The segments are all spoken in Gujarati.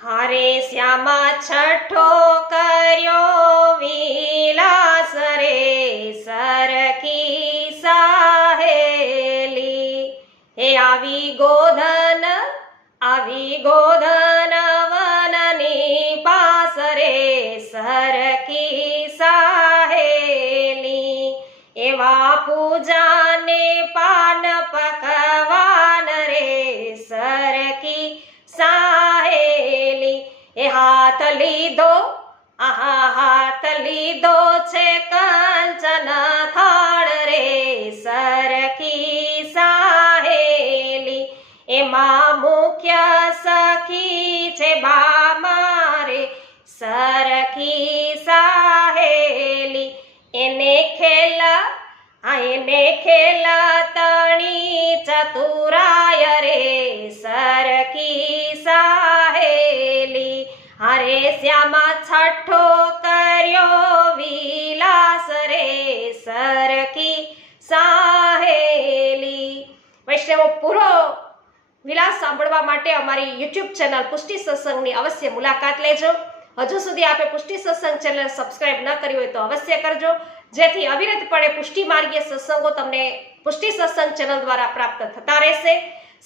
હારે શ્યામા છઠ્ઠો કર્યો વિલાસ રે સરખી સાહેલી હે આવી ગોધન વનની પાસ રે સરખી સાહેલી એવા પૂજાને પાન પકવાન રે સરખી સાહેલી એ હાથ લીધો છે કંચન થાળ રે સરખી સાહેલી એમાં મુખ્ય સખી છે બા મારે સરખી સાહેલી એને ખેલા તણી ચતુરાય રે સરખી સાહેલી હરે શ્યામા છઠ્ઠો કર્યો વિલાસ રે સરખી સાહેલી। વૈષ્ણવો પૂરો વિલાસ સાંભળવા માટે અમારી યુટ્યુબ ચેનલ પુષ્ટિ સત્સંગની અવશ્ય મુલાકાત લેજો। હજુ સુધી આપે પુષ્ટિ સત્સંગ ચેનલ સબસ્ક્રાઇબ ન કરી હોય તો અવશ્ય કરજો, જેથી અવિરતપણે પુષ્ટિ માર્ગીય સત્સંગો તમને પુષ્ટિ સત્સંગ ચેનલ દ્વારા પ્રાપ્ત થતા રહેશે।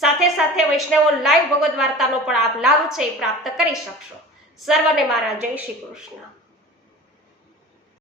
સાથે સાથે વૈષ્ણવો લાઈવ ભગવદ વાર્તાનો પણ આપ લાભ છે એ પ્રાપ્ત કરી શકશો। સર્વને મારા જય શ્રી કૃષ્ણ।